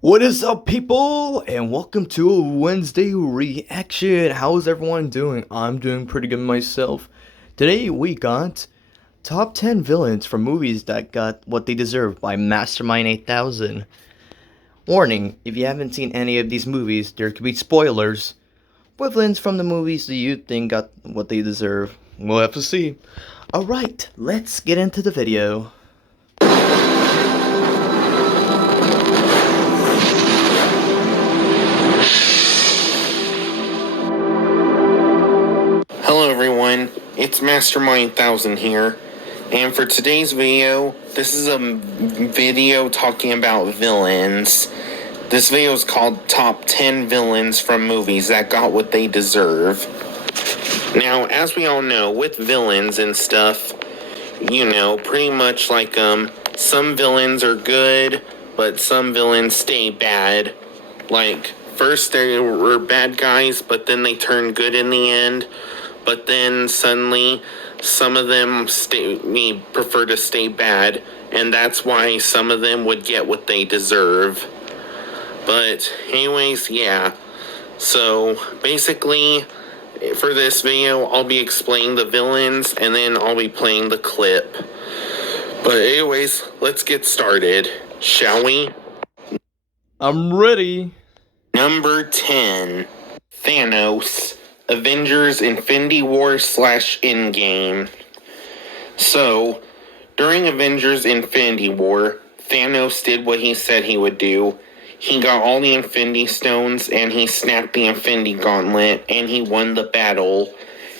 What is up, people? And welcome to a Wednesday reaction. How's everyone doing? I'm doing pretty good myself. Today we got top 10 villains from movies that got what they deserve by Mastermind 8000. Warning, if you haven't seen any of these movies, there could be spoilers. What villains from the movies do you think got what they deserve? We'll have to see. Alright, let's get into the video. Hello everyone, it's Mastermind 1000 here, and for today's video, this is a video talking about villains. This video is called Top 10 Villains from Movies That Got What They Deserve. Now, as we all know, with villains and stuff, pretty much like, some villains are good, but some villains stay bad. Like, first they were bad guys, but then they turn good in the end. But then suddenly, some of them prefer to stay bad, and that's why some of them would get what they deserve. But anyways, yeah. So basically, for this video, I'll be explaining the villains, and then I'll be playing the clip. But anyways, let's get started, shall we? I'm ready. Number 10, Thanos. Avengers Infinity War / Endgame. So, during Avengers Infinity War, Thanos did what he said he would do. He got all the Infinity Stones, and he snapped the Infinity Gauntlet, and he won the battle,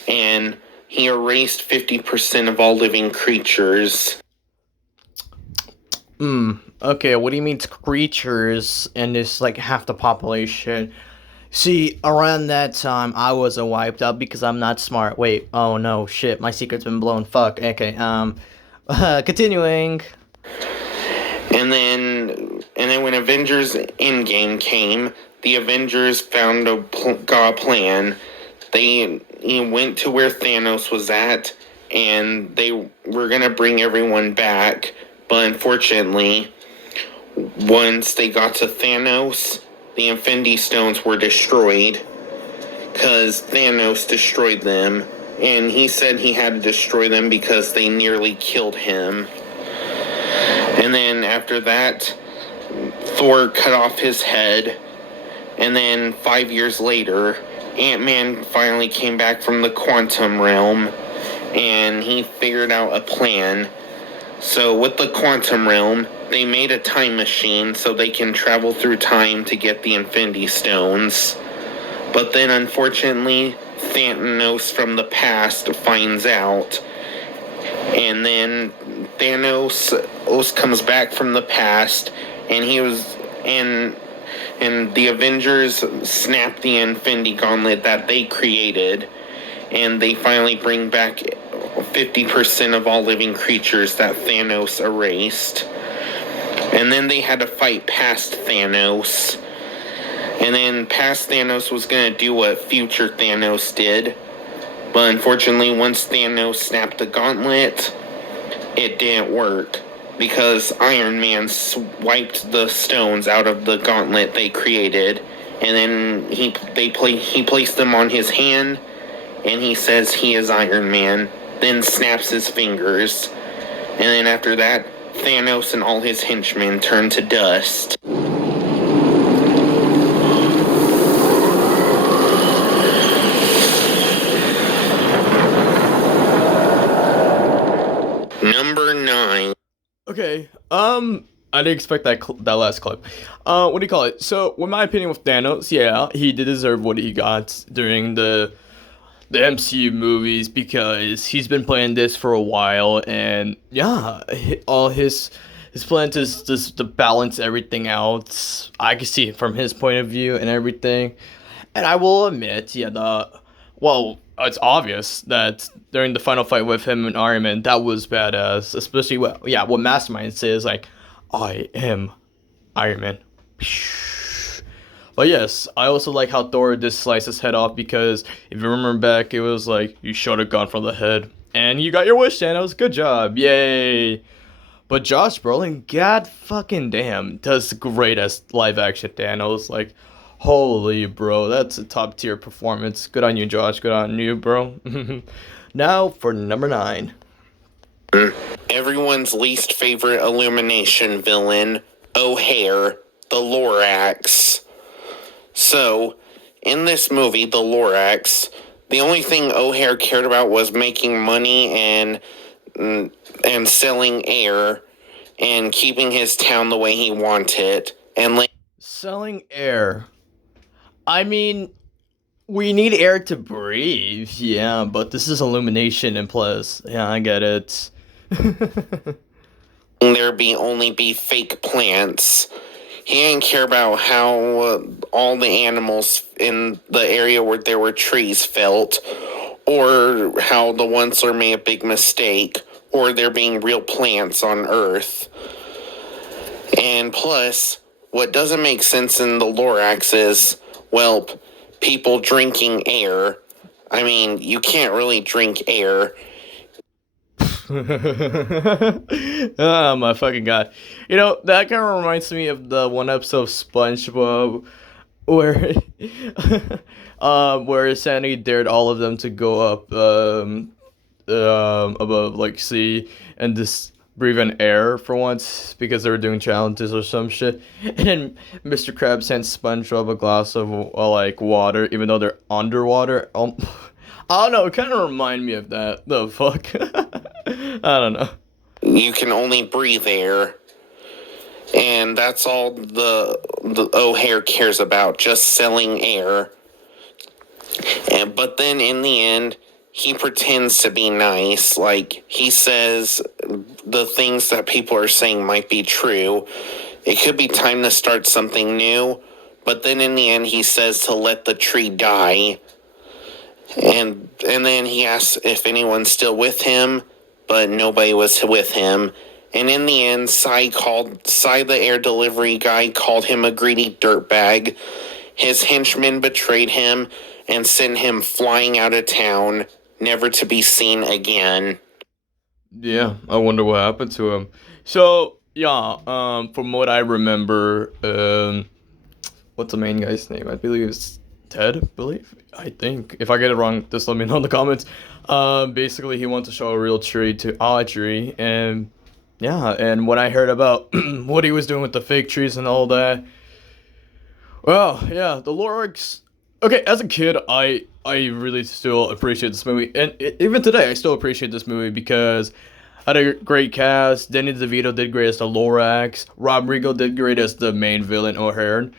and he erased 50% of all living creatures. Okay, what do you mean creatures and it's like half the population? See, around that time, I wasn't wiped out because I'm not smart. Wait, oh no, shit, my secret's been blown. Fuck, okay, continuing. And then when Avengers Endgame came, the Avengers got a plan. They went to where Thanos was at, and they were gonna bring everyone back. But unfortunately, once they got to Thanos, the Infinity Stones were destroyed because Thanos destroyed them, and he said he had to destroy them because they nearly killed him. And then after that, Thor cut off his head, and then 5 years later, Ant-Man finally came back from the quantum realm, and he figured out a plan. So with the quantum realm, they made a time machine so they can travel through time to get the Infinity Stones. But then, unfortunately, Thanos from the past finds out. And then Thanos comes back from the past, and and the Avengers snap the Infinity Gauntlet that they created, and they finally bring back 50% of all living creatures that Thanos erased. And then they had to fight past Thanos. And then past Thanos was going to do what future Thanos did. But unfortunately, once Thanos snapped the gauntlet, it didn't work. Because Iron Man wiped the stones out of the gauntlet they created. And then he placed them on his hand. And he says he is Iron Man. Then snaps his fingers. And then after that, Thanos and all his henchmen turn to dust. Number 9. Okay, I didn't expect that last clip. What do you call it? So, in my opinion with Thanos, yeah, he did deserve what he got during the MCU movies because he's been playing this for a while, and yeah, all his plan is just to balance everything out. I can see it from his point of view and everything, and I will admit, yeah, it's obvious that during the final fight with him and Iron Man, that was badass, especially what Mastermind says, like, I am Iron Man. But yes, I also like how Thor just sliced his head off because if you remember back, it was like you shot a gun from the head and you got your wish, Thanos. Good job, yay! But Josh Brolin, god fucking damn, does great as live action Thanos. Like, holy bro, that's a top tier performance. Good on you, Josh. Good on you, bro. Now for number 9. Everyone's least favorite Illumination villain, O'Hare, the Lorax. So, in this movie, the Lorax, the only thing O'Hare cared about was making money and selling air and keeping his town the way he wanted. And Selling air. I mean, we need air to breathe, yeah, but this is illumination and plus, yeah, I get it. there only be fake plants. He didn't care about how all the animals in the area where there were trees felt, or how the Onceler made a big mistake, or there being real plants on Earth. And plus, what doesn't make sense in the Lorax is, well, people drinking air. I mean, you can't really drink air. Oh my fucking god. You know, that kind of reminds me of the one episode of SpongeBob where where Sandy dared all of them to go up above like sea and just breathe in air for once because they were doing challenges or some shit. And then Mr. Krabs sends SpongeBob a glass of like water even though they're underwater. I don't know, it kind of remind me of that. The fuck? I don't know. You can only breathe air. And that's all the O'Hare cares about, just selling air. But then in the end, he pretends to be nice. Like, he says the things that people are saying might be true. It could be time to start something new. But then in the end, he says to let the tree die. And then he asks if anyone's still with him, but nobody was with him. And in the end, Cy, the air delivery guy, called him a greedy dirtbag. His henchmen betrayed him and sent him flying out of town, never to be seen again. Yeah, I wonder what happened to him. So, yeah, from what I remember, what's the main guy's name? I believe it's Ted, I think. If I get it wrong, just let me know in the comments. Basically, he wants to show a real tree to Audrey, and yeah, and when I heard about what he was doing with the fake trees and all that, well, yeah, the Lorax. Okay, as a kid, I really still appreciate this movie, and even today, I still appreciate this movie because had a great cast. Danny DeVito did great as the Lorax. Rob Riggle did great as the main villain O'Hare.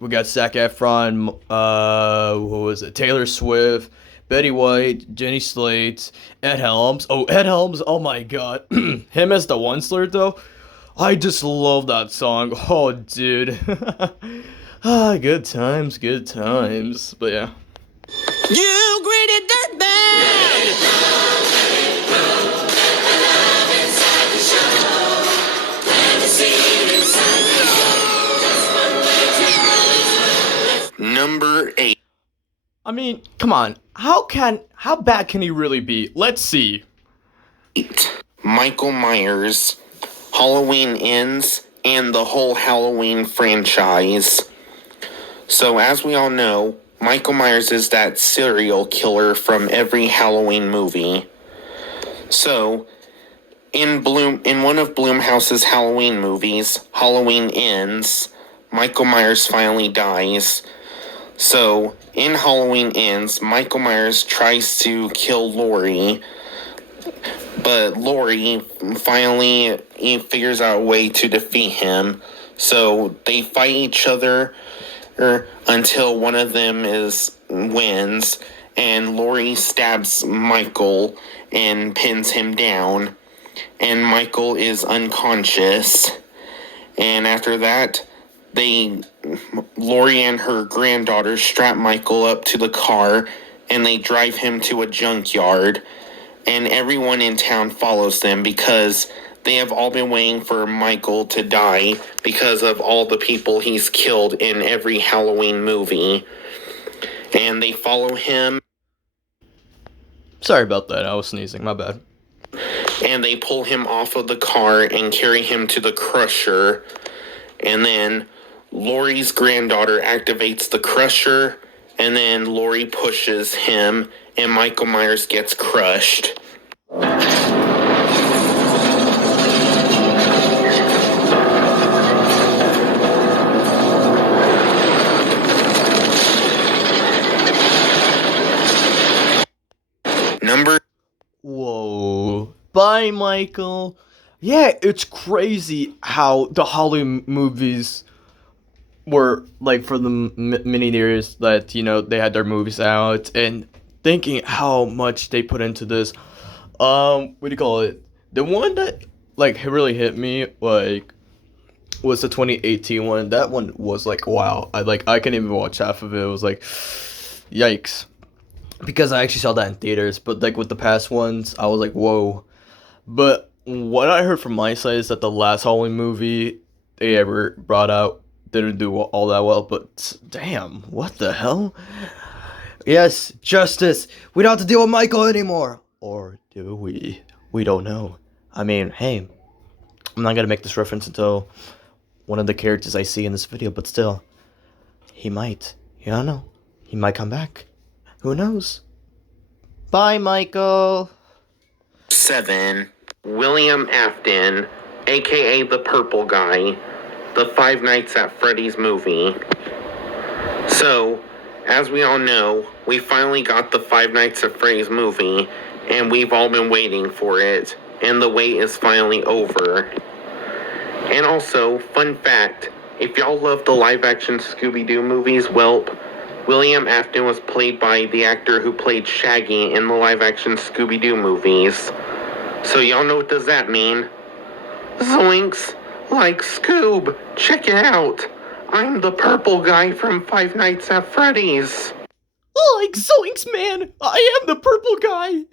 We got Zac Efron. What was it? Taylor Swift. Betty White, Jenny Slate, Ed Helms. Oh, Ed Helms, oh my god. Him as the Onceler, though. I just love that song. Oh, dude. Good times, good times. But yeah. You greedy dirtbag! Number 8. I mean, come on. How bad can he really be? Let's see. Michael Myers, Halloween Ends, and the whole Halloween franchise. So, as we all know, Michael Myers is that serial killer from every Halloween movie. So, in one of Blumhouse's Halloween movies, Halloween Ends, Michael Myers finally dies. So, in Halloween Ends, Michael Myers tries to kill Laurie, but Laurie finally figures out a way to defeat him. So, they fight each other until one of them wins, and Laurie stabs Michael and pins him down, and Michael is unconscious. And after that, Laurie and her granddaughter strap Michael up to the car, and they drive him to a junkyard, and everyone in town follows them because they have all been waiting for Michael to die because of all the people he's killed in every Halloween movie. And they follow him. Sorry about that. I was sneezing. My bad. and they pull him off of the car and carry him to the Crusher. And then Laurie's granddaughter activates the Crusher, and then Laurie pushes him, and Michael Myers gets crushed. Whoa. Bye, Michael. Yeah, it's crazy how the Halloween movies were like for the many years that they had their movies out, and thinking how much they put into this. What do you call it? The one that like really hit me like was the 2018 one. That one was like wow. I couldn't even watch half of it. It was like yikes. Because I actually saw that in theaters, but like with the past ones, I was like, whoa. But what I heard from my side is that the last Halloween movie they ever brought out didn't do all that well, but damn, what the hell? Yes, justice. We don't have to deal with Michael anymore. Or do we? We don't know. I mean, hey, I'm not gonna make this reference until one of the characters I see in this video, but still, he might. You don't know. He might come back. Who knows? Bye, Michael. 7. William Afton, aka the Purple Guy, the Five Nights at Freddy's movie. So, as we all know, we finally got the Five Nights at Freddy's movie, and we've all been waiting for it, and the wait is finally over. And also, fun fact, if y'all love the live-action Scooby-Doo movies, welp, William Afton was played by the actor who played Shaggy in the live-action Scooby-Doo movies. So y'all know what does that mean? Zoinks! Like Scoob! Check it out! I'm the purple guy from Five Nights at Freddy's! Like zoinks, man! I am the purple guy!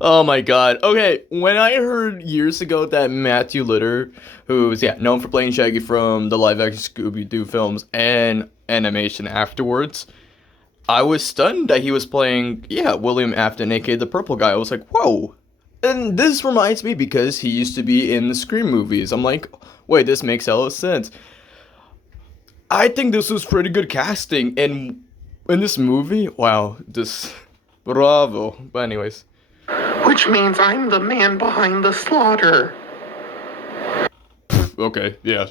Oh my god. Okay, when I heard years ago that Matthew Litter, who's known for playing Shaggy from the live-action Scooby-Doo films and animation afterwards, I was stunned that he was playing, William Afton, aka the purple guy. I was like, whoa. And this reminds me because he used to be in the Scream movies. I'm like, wait, this makes hella sense. I think this was pretty good casting, and in this movie, wow, this... bravo. But anyways. Which means I'm the man behind the slaughter. Okay, yeah.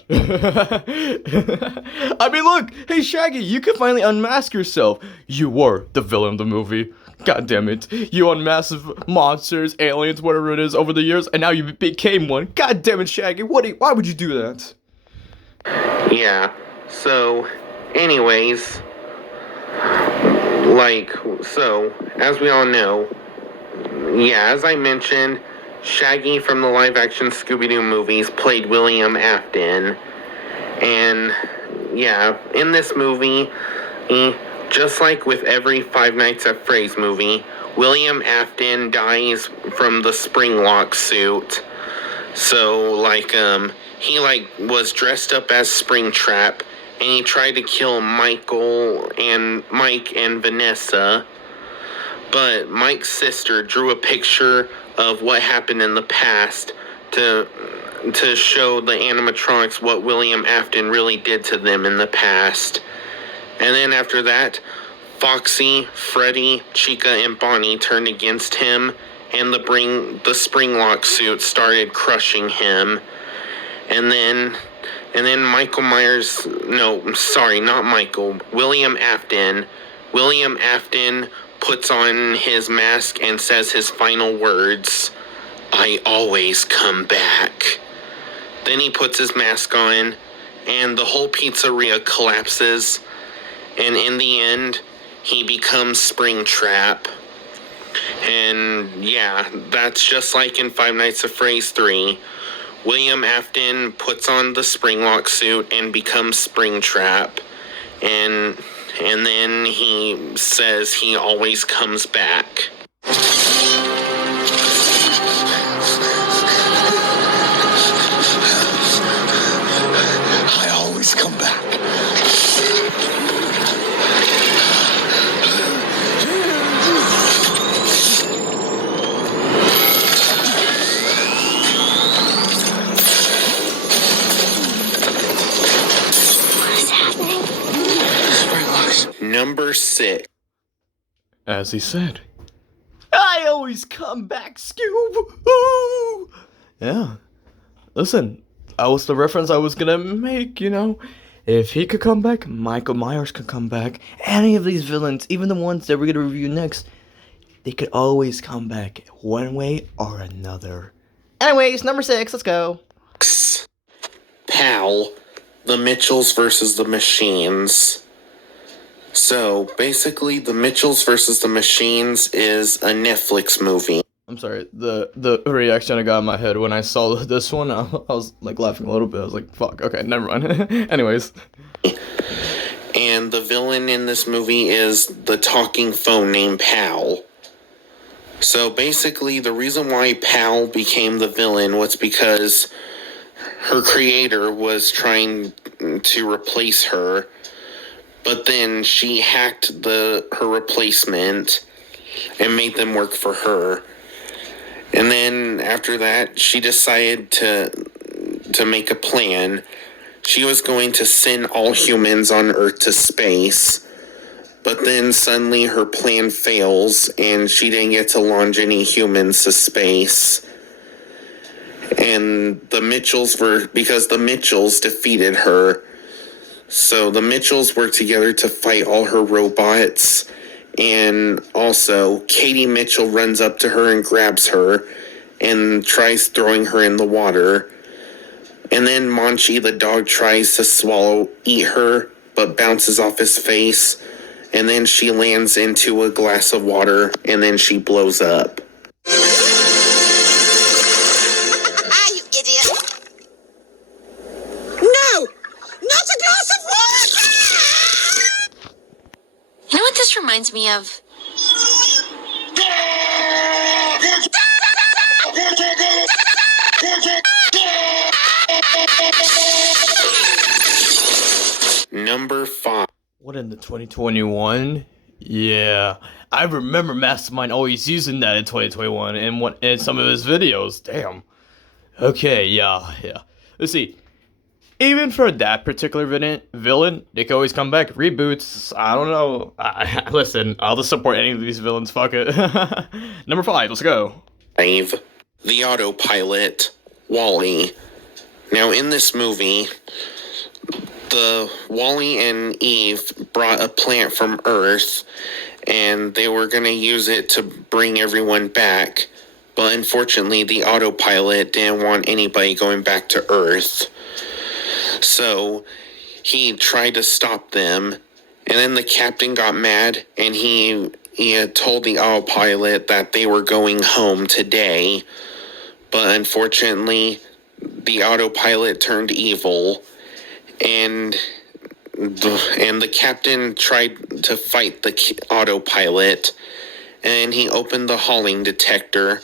I mean, look! Hey, Shaggy, you can finally unmask yourself. You were the villain of the movie. God damn it. You unmasked monsters, aliens, whatever it is, over the years, and now you became one. God damn it, Shaggy. Why would you do that? Yeah, so, anyways... as we all know, as I mentioned, Shaggy from the live-action Scooby-Doo movies played William Afton. And, in this movie, just like with every Five Nights at Freddy's movie, William Afton dies from the spring lock suit. So, he, was dressed up as Springtrap, and he tried to kill Mike and Vanessa, but Mike's sister drew a picture of what happened in the past to show the animatronics what William Afton really did to them in the past. And then after that, Foxy, Freddy, Chica, and Bonnie turned against him, and the Springlock suit started crushing him. And then Michael Myers, no, sorry, not Michael, William Afton. William Afton puts on his mask and says his final words, "I always come back." Then he puts his mask on, and the whole pizzeria collapses, and in the end, he becomes Springtrap. And that's just like in Five Nights at Freddy's 3. William Afton puts on the Springlock suit and becomes Springtrap, and then he says he always comes back. I always come back. Number 6. As he said, I always come back, Scoob! Ooh! Yeah. Listen, that was the reference I was gonna make, you know? If he could come back, Michael Myers could come back. Any of these villains, even the ones that we're gonna review next, they could always come back one way or another. Anyways, number 6, let's go. Pal, The Mitchells versus the Machines. So, basically, The Mitchells versus the Machines is a Netflix movie. I'm sorry, the reaction I got in my head when I saw this one, I was like laughing a little bit. I was like, fuck, okay, never mind. Anyways. And the villain in this movie is the talking phone named Pal. So basically, the reason why Pal became the villain was because her creator was trying to replace her, but then she hacked her replacement and made them work for her. And then after that, she decided to make a plan. She was going to send all humans on Earth to space, but then suddenly her plan fails and she didn't get to launch any humans to space. And the Mitchells because the Mitchells defeated her. So the Mitchells worked together to fight all her robots. And also, Katie Mitchell runs up to her and grabs her and tries throwing her in the water. And then Monchi the dog tries to eat her, but bounces off his face. And then she lands into a glass of water, and then she blows up. You idiot! No! Not a glass of water! You know what this reminds me of? Number 5. What, in the 2021? Yeah, I remember Mastermind always using that in 2021 in some of his videos. Damn. Okay, yeah. Let's see. Even for that particular villain, they can always come back. Reboots, I don't know. Listen, I'll just support any of these villains. Fuck it. Number 5, let's go. 5. The autopilot, WallE. Now, in this movie, the WallE and Eve brought a plant from Earth, and they were going to use it to bring everyone back. But unfortunately, the autopilot didn't want anybody going back to Earth. So he tried to stop them, and then the captain got mad, and he had told the autopilot that they were going home today. But unfortunately, the autopilot turned evil, and the captain tried to fight the autopilot, and he opened the hauling detector.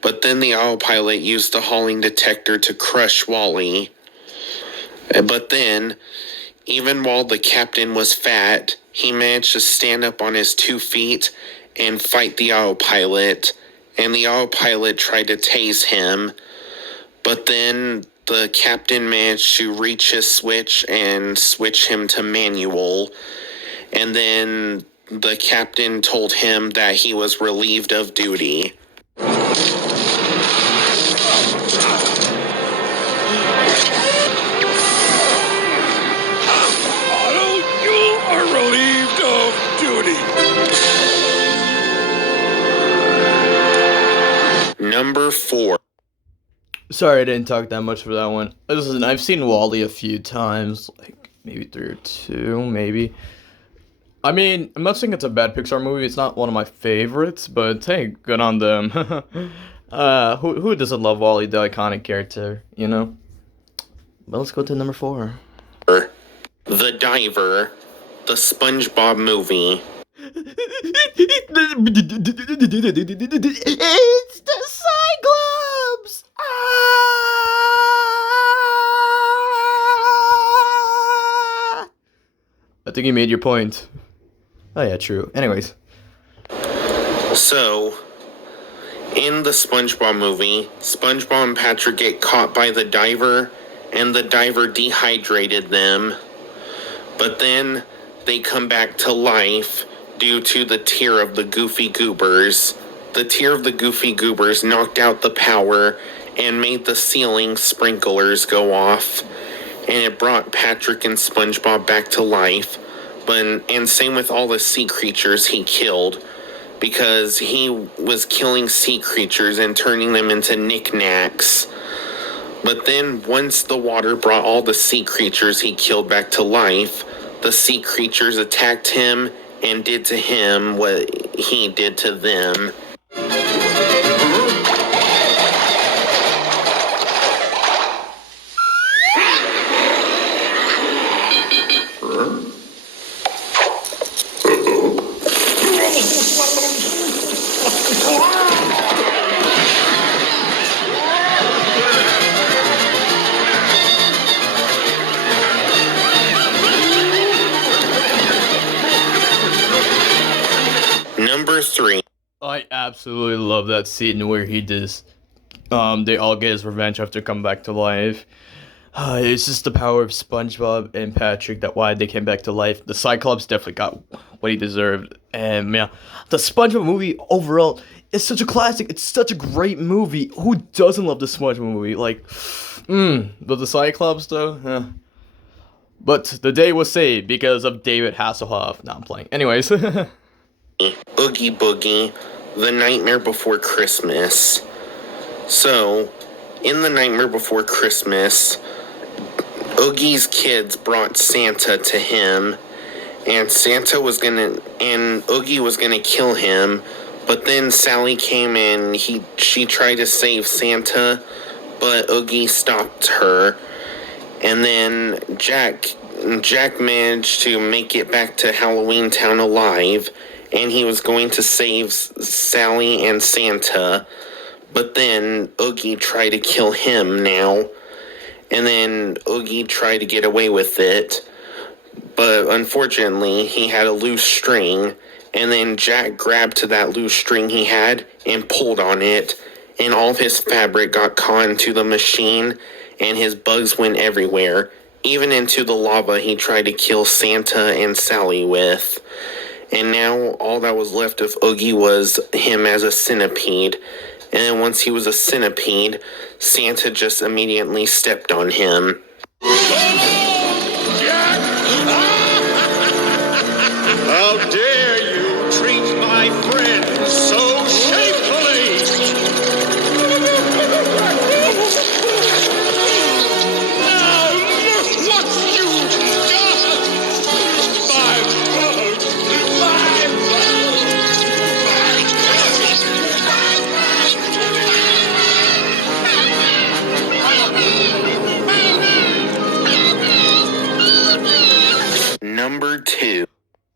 But then the autopilot used the hauling detector to crush WallE. But then, even while the captain was fat, he managed to stand up on his 2 feet and fight the autopilot. And the autopilot tried to tase him. But then the captain managed to reach his switch and switch him to manual. And then the captain told him that he was relieved of duty. Number 4. Sorry I didn't talk that much for that one. Listen, I've seen WallE a few times, like maybe 3 or 2, maybe. I mean, I'm not saying it's a bad Pixar movie. It's not one of my favorites, but hey, good on them. Who doesn't love WallE, the iconic character, you know? But let's go to number 4. The Diver, the SpongeBob movie. It's the Cyclops! Ah! I think you made your point. Oh yeah, true. Anyways. So, in the SpongeBob movie, SpongeBob and Patrick get caught by the diver, and the diver dehydrated them. But then they come back to life due to the tear of the Goofy Goobers. The tear of the Goofy Goobers knocked out the power and made the ceiling sprinklers go off. And it brought Patrick and SpongeBob back to life. And same with all the sea creatures he killed. Because he was killing sea creatures and turning them into knickknacks. But then once the water brought all the sea creatures he killed back to life, the sea creatures attacked him and did to him what he did to them. Number 3. I absolutely love that scene where he just, they all get his revenge after coming back to life. It's just the power of SpongeBob and Patrick that why they came back to life. The Cyclops definitely got what he deserved. And yeah, the SpongeBob movie overall is such a classic. It's such a great movie. Who doesn't love the SpongeBob movie? Like, but the Cyclops though, yeah. But the day was saved because of David Hasselhoff. Now I'm playing. Anyways. Oogie Boogie, The Nightmare Before Christmas. So, in The Nightmare Before Christmas, Oogie's kids brought Santa to him, and Oogie was gonna kill him, but then Sally came in, she tried to save Santa, but Oogie stopped her, and then Jack managed to make it back to Halloween Town alive, and he was going to save Sally and Santa, but then Oogie tried to kill him now, and then Oogie tried to get away with it, but unfortunately he had a loose string, and then Jack grabbed to that loose string he had and pulled on it, and all of his fabric got caught into the machine, and his bugs went everywhere, even into the lava he tried to kill Santa and Sally with. And now all that was left of Oogie was him as a centipede. And then once he was a centipede, Santa just immediately stepped on him. How dare you treat my friend so shamefully! Now look what you've done! My bugs! My bugs! Number 2.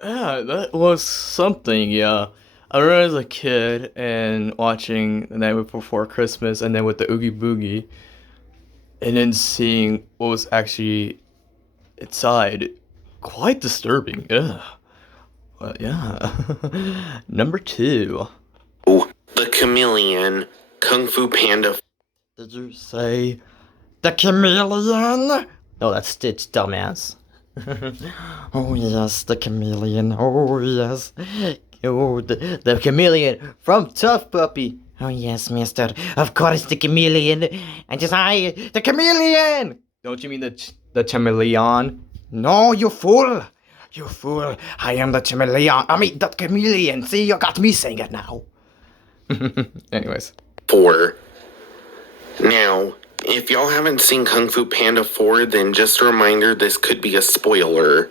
Yeah, that was something, yeah. I remember as a kid and watching The Night Before Christmas and then with the Oogie Boogie and then seeing what was actually inside. Quite disturbing, yeah. But yeah. Number 2. The Chameleon, Kung Fu Panda. Did you say the chameleon? No, that's Stitch, dumbass. Oh yes, the chameleon. Oh yes. Oh, the chameleon from Tough Puppy. Oh yes, mister. Of course, the chameleon. And just the chameleon. Don't you mean the chameleon? No, you fool. You fool. I am the chameleon. I mean, the chameleon. See, you got me saying it now. Anyways. 4. Now, if y'all haven't seen Kung Fu Panda 4, then just a reminder, this could be a spoiler.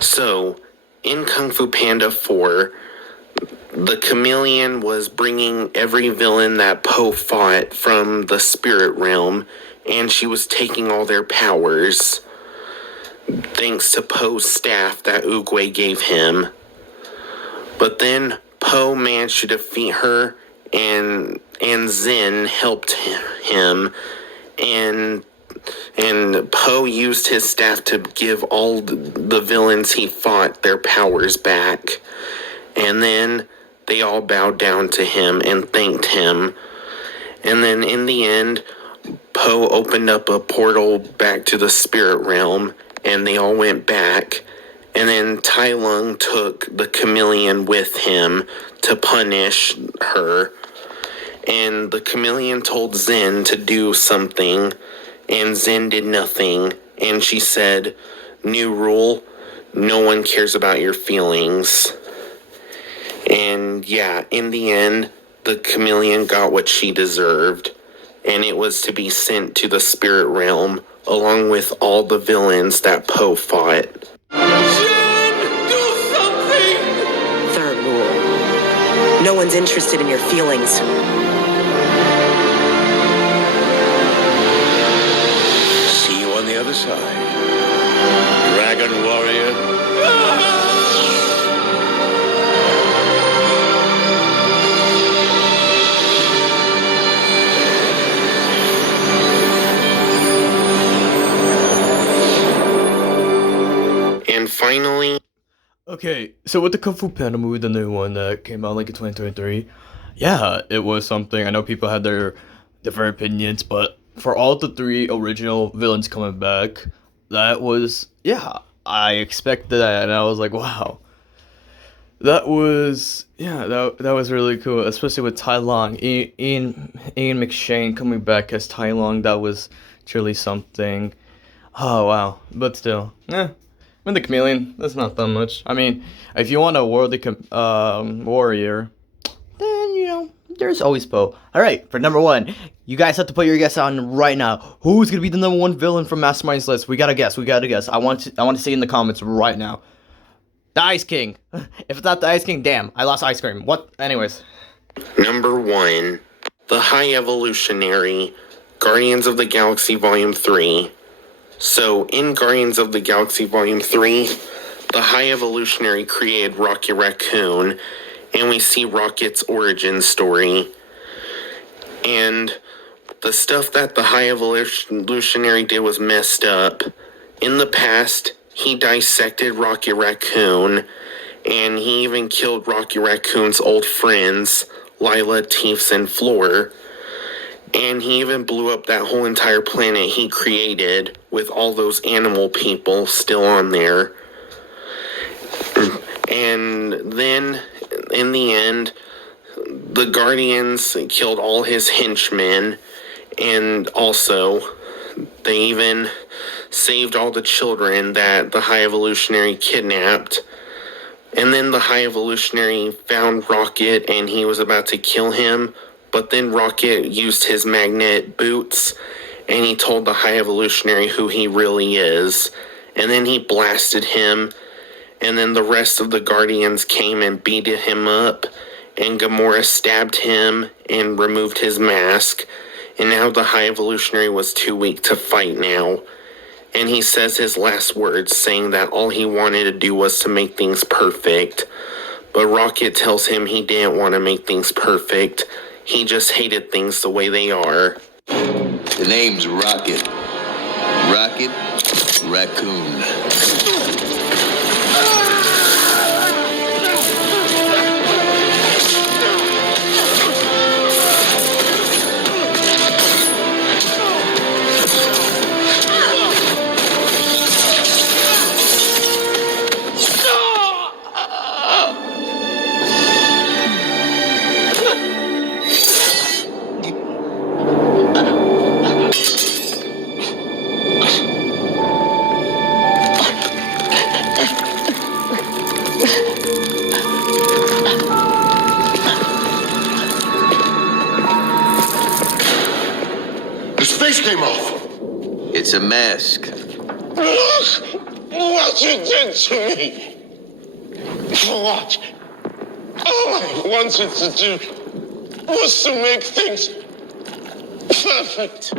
So, in Kung Fu Panda 4, the chameleon was bringing every villain that Po fought from the spirit realm, and she was taking all their powers, thanks to Po's staff that Oogway gave him. But then Po managed to defeat her, and Zen helped him, and Po used his staff to give all the villains he fought their powers back. And then they all bowed down to him and thanked him. And then in the end, Po opened up a portal back to the spirit realm, and they all went back. And then Tai Lung took the Chameleon with him to punish her. And the Chameleon told Zen to do something, and Zen did nothing. And she said, "New rule, no one cares about your feelings." And yeah, in the end, the Chameleon got what she deserved. And it was to be sent to the spirit realm, along with all the villains that Poe fought. Jen, do something! Third rule. No one's interested in your feelings. See you on the other side. Dragon Warrior. And finally, Okay, so with the Kung Fu Panda movie, the new one that came out like in 2023, yeah, it was something. I know people had their different opinions, but for all the three original villains coming back, that was, yeah, I expected that, and I was like, wow. That was, yeah, that was really cool, especially with Tai Lung. Ian McShane coming back as Tai Lung, that was truly something. Oh, wow. But still, with the Chameleon, that's not that much. I mean, if you want a worldly warrior, then, you know, there's always Poe. Alright, for number one, you guys have to put your guess on right now. Who's gonna be the number one villain from Mastermind's list? We gotta guess. I want to see in the comments right now. The Ice King. If it's not the Ice King, damn, I lost ice cream. What? Anyways. number 1, the High Evolutionary, Guardians of the Galaxy Volume 3. So, in Guardians of the Galaxy Volume 3, the High Evolutionary created Rocket Raccoon, and we see Rocket's origin story. And the stuff that the High Evolutionary did was messed up. In the past, he dissected Rocket Raccoon, and he even killed Rocket Raccoon's old friends, Lila, Teefs, and Floor. And he even blew up that whole entire planet he created with all those animal people still on there. And then, in the end, the Guardians killed all his henchmen, and also, they even saved all the children that the High Evolutionary kidnapped. And then the High Evolutionary found Rocket, and he was about to kill him, but then Rocket used his magnet boots, and he told the High Evolutionary who he really is. And then he blasted him, and then the rest of the Guardians came and beat him up, and Gamora stabbed him and removed his mask, and now the High Evolutionary was too weak to fight now. And he says his last words, saying that all he wanted to do was to make things perfect. But Rocket tells him he didn't want to make things perfect. He just hated things the way they are. The name's Rocket. Rocket Raccoon. His face came off. It's a mask. Look what you did to me. For what? All I wanted to do was to make things perfect.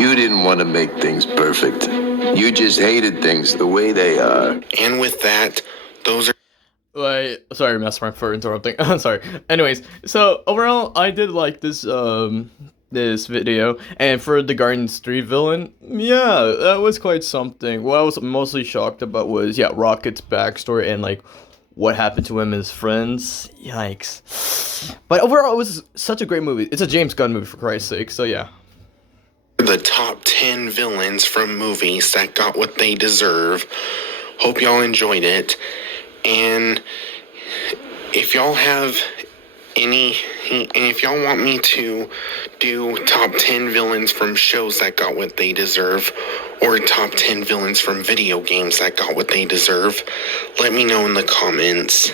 You didn't want to make things perfect. You just hated things the way they are. And with that, those are Wait, sorry, Mastermind, for interrupting. I'm sorry. Anyways, so overall, I did like this video, and for the Guardians 3 villain, yeah, that was quite something. What I was mostly shocked about was, yeah, Rocket's backstory and, like, what happened to him and his friends. Yikes. But overall, it was such a great movie. It's a James Gunn movie, for Christ's sake, so yeah. the top 10 villains from movies that got what they deserve. Hope y'all enjoyed it. And if y'all have any, and if y'all want me to do top 10 villains from shows that got what they deserve, or top 10 villains from video games that got what they deserve, let me know in the comments.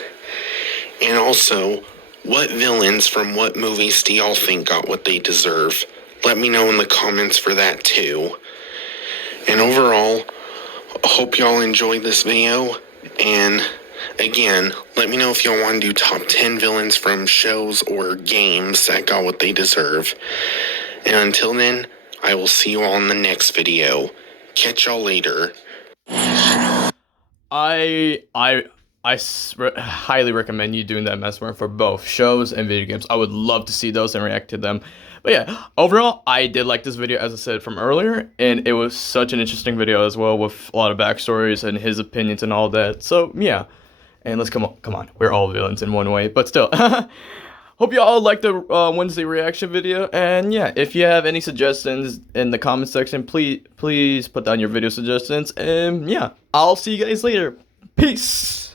And also, what villains from what movies do y'all think got what they deserve? Let me know in the comments for that too. And overall, hope y'all enjoyed this video, and again, let me know if y'all want to do top 10 villains from shows or games that got what they deserve. And until then, I will see you all in the next video. Catch y'all later. Highly recommend you doing that Mesmer for both shows and video games. I would love to see those and react to them. But yeah, overall, I did like this video, as I said from earlier, and it was such an interesting video as well, with a lot of backstories and his opinions and all that. So yeah, and let's come on, we're all villains in one way, but still. Hope you all liked the Wednesday reaction video, and yeah, if you have any suggestions in the comment section, please put down your video suggestions, and yeah, I'll see you guys later. Peace.